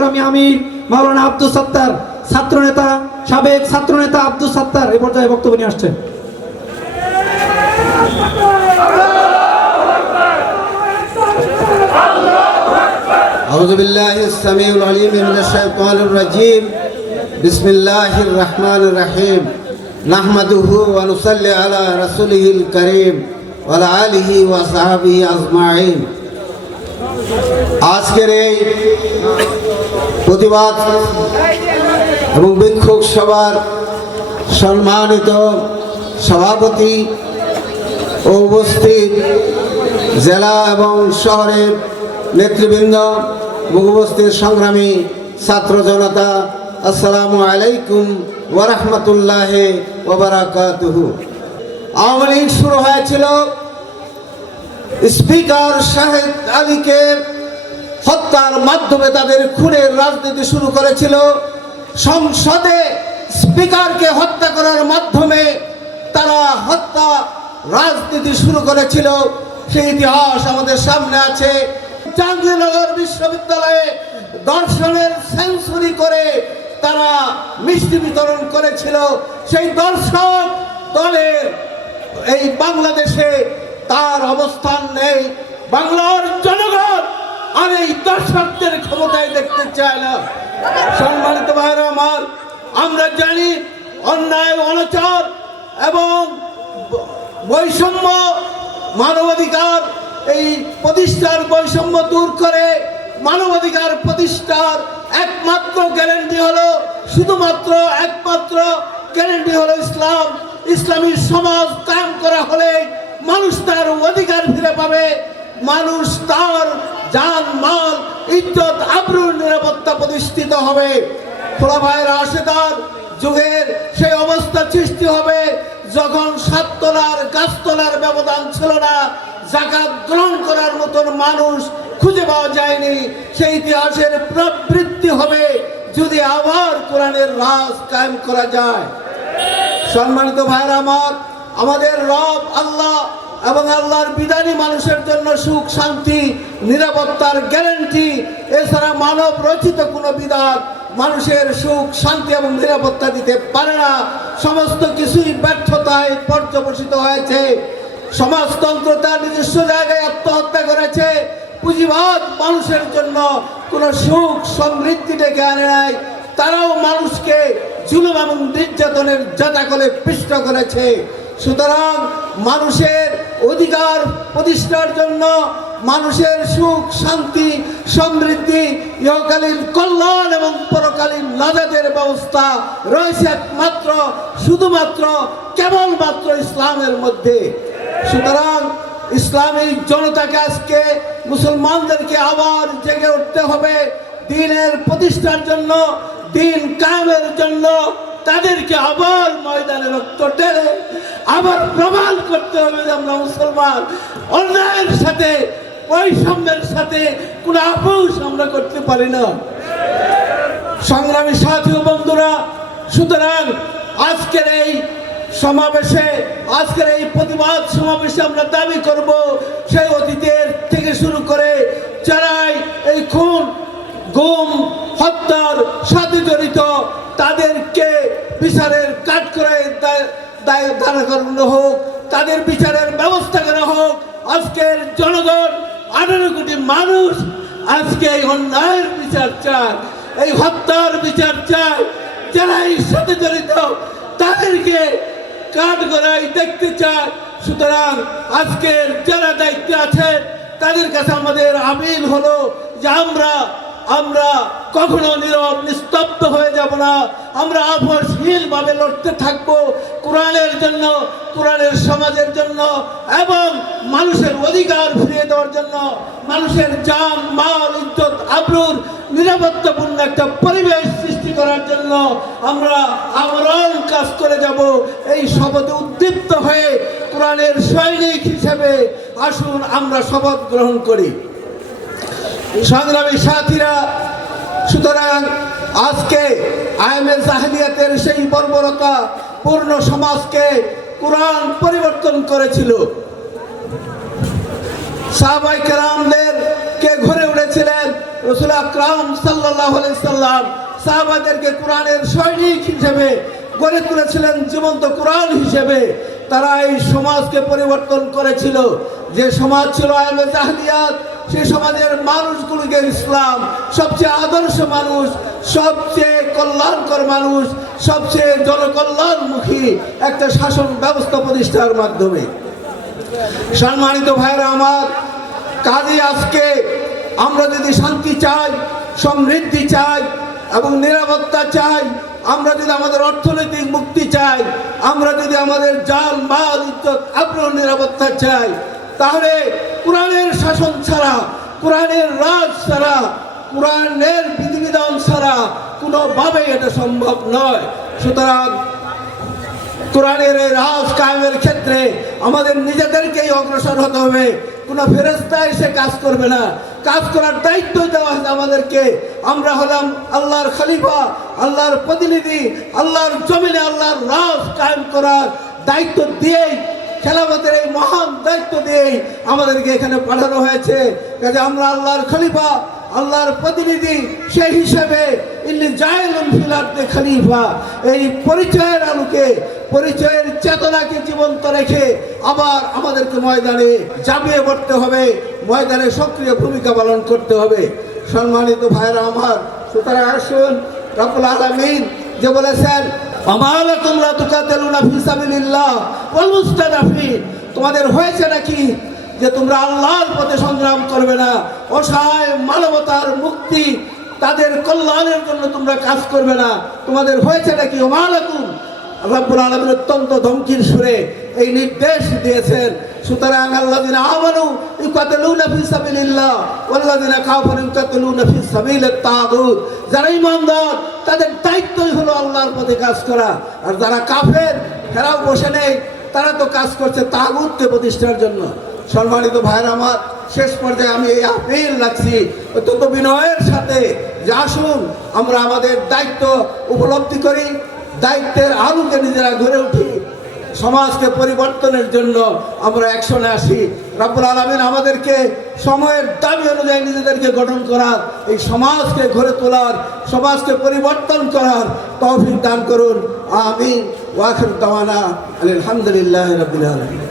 সংগ্রামী আমির মাওলানা আব্দুল সাত্তার, ছাত্রনেতা সাবেক ছাত্রনেতা আব্দুল সাত্তার এই পর্যায়ে বক্তব্য নিয়ে আসছেন। أعوذ بالله السميع العليم من الشيطان الرجيم بسم الله الرحمن الرحيم نحمده ونصلي على رسوله الكريم وعلى آله وصحبه أجمعين আজকের এই প্রতিবাদ এবং বিক্ষোভ সভার সম্মানিত সভাপতি ও উপস্থিত জেলা এবং শহরের নেতৃবৃন্দ, উপস্থিত সংগ্রামী ছাত্র জনতা, আসসালামু আলাইকুম ওয়া রাহমাতুল্লাহি ওয়া বারাকাতুহু। আওয়ামী লীগ শুরু হয়েছিল স্পিকার শাহেদ আলীকে হত্যার মাধ্যমে, তাদের খুনের রাজনীতি শুরু করেছিল। সংসদে স্পিকারকে হত্যা করার মাধ্যমে তারা হত্যা রাজনীতি শুরু করেছিল। সেই ইতিহাস আমাদের সামনে আছে। জাহাঙ্গীরনগর বিশ্ববিদ্যালয়ে দর্শনের সেঞ্চুরি করে তারা মিষ্টি বিতরণ করেছিল। সেই দর্শক দলের এই বাংলাদেশে তার অবস্থান নেই। বাংলার জনগণ আর এই দর্শকদের ক্ষমতায় দেখতে চায় না। সম্মানিত ভাইরা আমার, আমরা জানি অন্যায়, অনাচার এবং বৈষম্য, মানবাধিকার এই প্রতিষ্ঠার বৈষম্য দূর করে মানবাধিকার প্রতিষ্ঠার একমাত্র গ্যারান্টি হলো, শুধুমাত্র একমাত্র গ্যারান্টি হলো ইসলাম। ইসলামী সমাজ কায়েম করা হলে মানুষ তার অধিকার ফিরে পাবে, মানুষ তার জান মাল ইজ্জত আবরুর নিরাপত্তা প্রতিষ্ঠিত হবে। খোলা ভাইয়ের আশেদার যুগের সেই অবস্থা সৃষ্টি হবে যখন 7 তলার গাছতলার ব্যবধান ছিল না, যাকাত গ্রহণ করার মতন মানুষ খুঁজে পাওয়া যায়নি। সেই ইতিহাসের পুনরাবৃত্তি হবে যদি আবার কোরআনের রাজ কায়েম করা যায়। সম্মানিত ভাইরা আমার, আমাদের রব আল্লাহ এবং আল্লাহর বিধানী মানুষের জন্য সুখ, শান্তি, নিরাপত্তার গ্যারান্টি। এছাড়া মানব রচিত কোনো বিধান মানুষের সুখ, শান্তি এবং নিরাপত্তা দিতে পারে না। সমস্ত কিছুই ব্যর্থতায় পর্যবসিত হয়েছে। সমাজতন্ত্র তার নিজস্ব জায়গায় আত্মহত্যা করেছে। পুঁজিবাদ মানুষের জন্য কোনো সুখ সমৃদ্ধি ডেকে আনে নাই। তারাও মানুষকে জুলুম এবং নির্যাতনের জাতাকলে পিষ্ট করেছে। সুতরাং মানুষের অধিকার প্রতিষ্ঠার জন্য, মানুষের সুখ, শান্তি, সমৃদ্ধি, ইহকালীন কল্যাণ এবং পরকালীন নাজাতের ব্যবস্থা রয়েছে একমাত্র, শুধুমাত্র, কেবলমাত্র ইসলামের মধ্যে। সুতরাং ইসলামী জনতাকে আজকে, মুসলমানদেরকে আবার জেগে উঠতে হবে দ্বীনের প্রতিষ্ঠার জন্য, দ্বীন কায়েমের জন্য। তাদেরকে আবার ময়দানে রক্ত ঢেলে আবার প্রমাণ করতে হবে যে আমরা মুসলমান। অন্যায়ের সাথে, বৈষম্যের সাথে কোনো আপোষ আমরা করতে পারি না। সংগ্রামী সাথী ও বন্ধুরা, সুতরাং আজকের এই সমাবেশে, আজকের এই প্রতিবাদ সমাবেশে আমরা দাবি করব, সেই অতীতের থেকে শুরু করে যারাই এই খুন, গুম, হত্যার সাথে জড়িত তাদেরকে বিচারের কাঠগড়ায় দাঁড় করানো হোক, তাদের বিচারের ব্যবস্থা করা হোক। আজকের জনগণ, 18 কোটি মানুষ আজকে এই অন্যায়ের বিচার চায়, এই হত্যার বিচার চায়। যারা এর সাথে জড়িত তাদেরকে কাঠগড়ায় দেখতে চায়। সুতরাং আজকের যারা দায়িত্বে আছেন তাদের কাছে আমাদের আপিল হলো যে আমরা কখনো নীরব নিস্তব্ধ হয়ে যাব না। আমরা আপোষহীনভাবে লড়তে থাকবো কোরআনের জন্য, কোরআনের সমাজের জন্য এবং মানুষের অধিকার ফিরিয়ে দেওয়ার জন্য, মানুষের জান মাল ইজ্জত আবরুর নিরাপত্তাপূর্ণ একটা পরিবেশ সৃষ্টি করার জন্য আমরা আমরণ কাজ করে যাব। এই শপথে উদ্দীপ্ত হয়ে কোরআনের সৈনিক হিসেবে আসুন আমরা শপথ গ্রহণ করি। সংগ্রামী সাথীরা, সুতরাং আজকে আইএমএ জাহেলিয়াতের সেই বর্বরতা পূর্ণ সমাজকে কোরআন পরিবর্তন করেছিল। সাহাবায়ে কেরামদের কে ঘুরে উঠেছিলেন রাসূল আকরাম সাল্লাল্লাহু আলাইহি সাল্লাম সাহাবাদেরকে কোরআনের সৈনিক হিসেবে গড়ে তুলেছিলেন, জীবন্ত কোরআন হিসেবে। তারা এই সমাজকে পরিবর্তন করেছিল। যে সমাজ ছিল আয়ামে জাহেলিয়াত, সেই সমাজের মানুষগুলোকে ইসলাম সবচেয়ে আদর্শ মানুষ, সবচেয়ে কল্যাণকর মানুষ, সবচেয়ে জনকল্যাণমুখী একটা শাসন ব্যবস্থা প্রতিষ্ঠার মাধ্যমে। সম্মানিত ভাইরা আমার, কাজে আজকে আমরা যদি শান্তি চাই, সমৃদ্ধি চাই এবং নিরাপত্তা চাই, আমরা যদি আমাদের অর্থনৈতিক মুক্তি চাই, আমরা যদি আমাদের জান মাল ইজ্জত আব্রু নিরাপত্তা চাই, তাহলে কোরআনের শাসন ছাড়া, কোরআনের রাজ ছাড়া, কোরআনের বিধিবিধান ছাড়া কোনোভাবেই এটা সম্ভব নয়। সুতরাং কোরআনের এই রাজ কায়েমের ক্ষেত্রে আমাদের নিজেদেরকেই অগ্রসর হতে হবে। কোনো ফেরেশতা এসে কাজ করবে না, কাজ করার দায়িত্ব দেওয়া হয়েছে আমাদেরকে। আমরা হলাম আল্লাহর খলিফা, আল্লাহর প্রতিনিধি, আল্লাহর জমিনে আল্লাহর রাজ কায়েম করার দায়িত্ব দিয়েই, খেলাফতের এই মহান দায়িত্ব দিয়েই আমাদেরকে এখানে পাঠানো হয়েছে। কাজে আমরা আল্লাহর খলিফা, আল্লাহর প্রতিনিধি, সেই হিসেবে ইন্নী জাইলুন ফিল আরদি খলিফা, এই পরিচয়ের আলোকে, পরিচয়ের চেতনাকে জীবন্ত রেখে আবার আমাদেরকে ময়দানে ঝাঁপিয়ে পড়তে হবে, ময়দানে সক্রিয় ভূমিকা পালন করতে হবে। সম্মানিত ভাইরা আমার, সুতরাং আসুন, রব্বুল আলামিন যে বলেছেন ওমা লাকুম লা তুকাতিলুনা ফি সাবিলিল্লাহ ওয়াল মুস্তাদাফিন, তোমাদের হয়েছে নাকি যে তোমরা আল্লাহর পথে সংগ্রাম করবে না, অসহায় মানবতার মুক্তি, তাদের কল্যাণের জন্য তোমরা কাজ করবে না, তোমাদের হয়েছে নাকি? ওমা লাকুম, রব্বুল আলামিন অত্যন্ত ধমকির সুরে এই নির্দেশ দিয়েছেন। সুতরাং আল্লাযিনা আমানু ইউকাতিলুনা ফি সাবিলিল্লাহ ওয়াল্লাযিনা কাফারু ইউকাতিলুনা ফি সাবিলিত তাগুত, যারা ঈমানদার তাদের দায়িত্বই হলো আল্লাহর পথে কাজ করা। আর যারা কাফের, তারাও বসে নেই, তারা তো কাজ করছে তাগুতকে প্রতিষ্ঠার জন্য। সম্মানিত ভাইরা আমার, শেষ পর্যায়ে আমি এই আপিল রাখছি অত্যন্ত বিনয়ের সাথে যে আসুন আমরা আমাদের দায়িত্ব উপলব্ধি করি, দায়িত্বের আলোকে নিজেরা গড়ে উঠি, সমাজকে পরিবর্তনের জন্য আমরা অ্যাকশনে আসি। রব্বুল আলামিন আমাদেরকে সময়ের দাবি অনুযায়ী নিজেদেরকে গঠন করার, এই সমাজকে গড়ে তোলার, সমাজকে পরিবর্তন করার তৌফিক দান করুন। আমিন। ওয়া আখিরু দাওয়ানা আলহামদুলিল্লাহি রাব্বিল আলামিন।